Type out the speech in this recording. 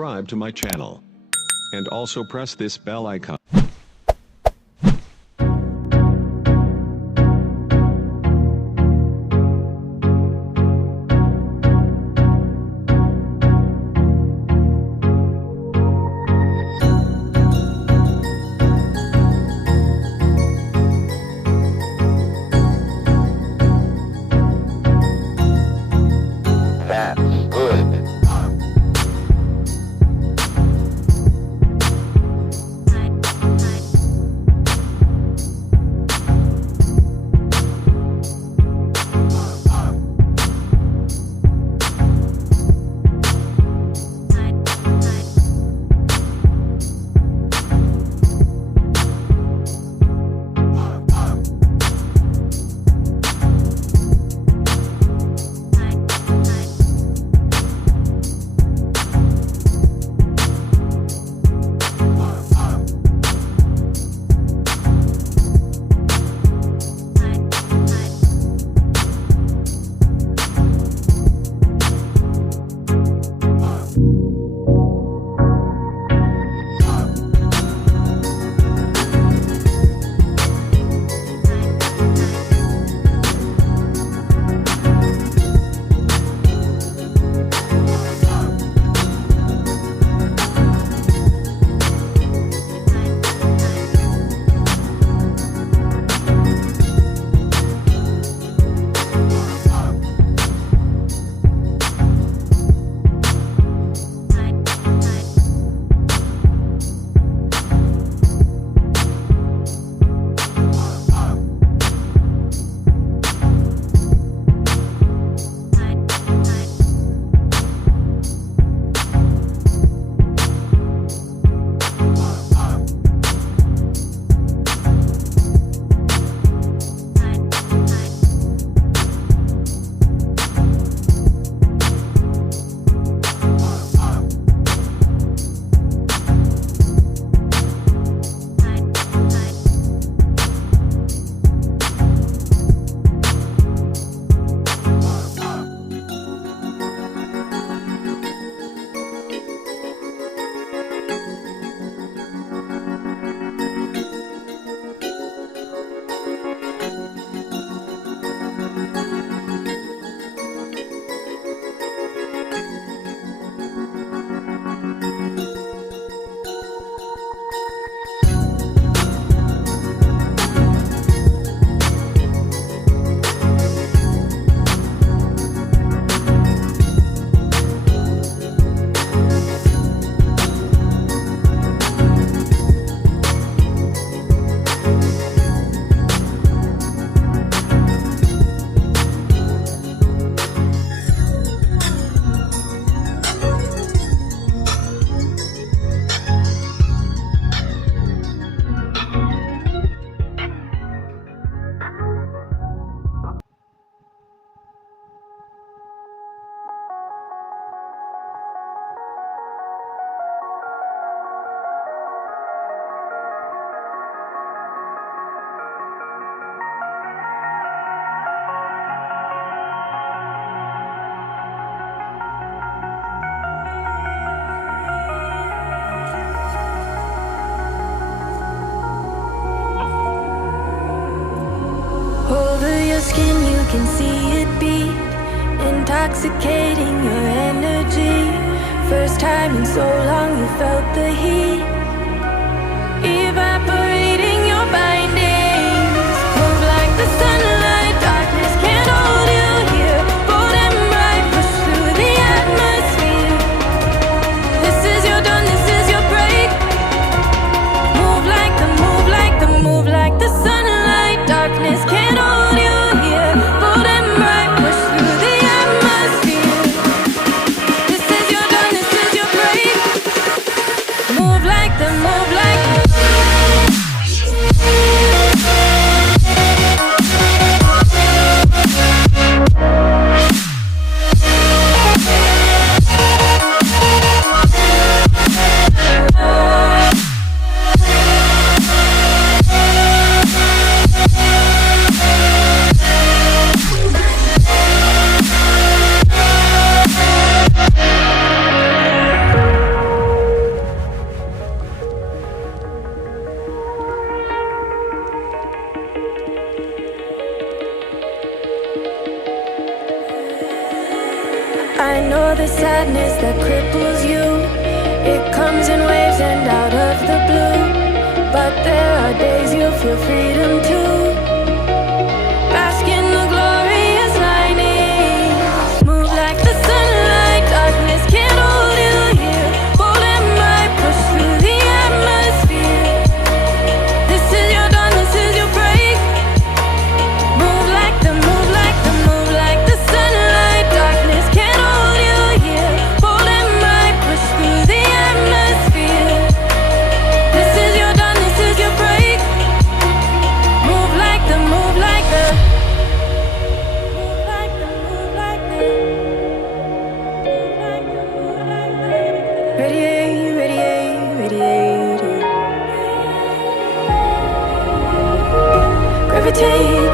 subscribe to my channel. And also press this bell icon. Can see it beat, intoxicating your energy. First time in so long you felt the heat, evaporating your bindings. Move like the sunlight, darkness can't hold you here. Bold and bright, push through the atmosphere. This is your dawn, this is your break. Move like the, move like the, move like the sunlight, darkness can't hold you here. Bold and bright, push through the atmosphere. This is your dawn, this is your break. Move like the, move like the. for the sadness that cripples you. It comes in waves and out of the blue, but there are days you feel freedom too. Bask in the glorious lightning. Move like the sunlight, darkness can't hold you here. Bold and bright, push through the atmosphere. This is your dawn, this is your break. Move like the, move like the, move like the sunlight. Darkness can't hold you here. Bold and bright, push through the atmosphere. This is your dawn, this is your break. Move like the, move like the, move like the, move like the, move like the, move like the. Radiate, radiate, radiate. Gravitate,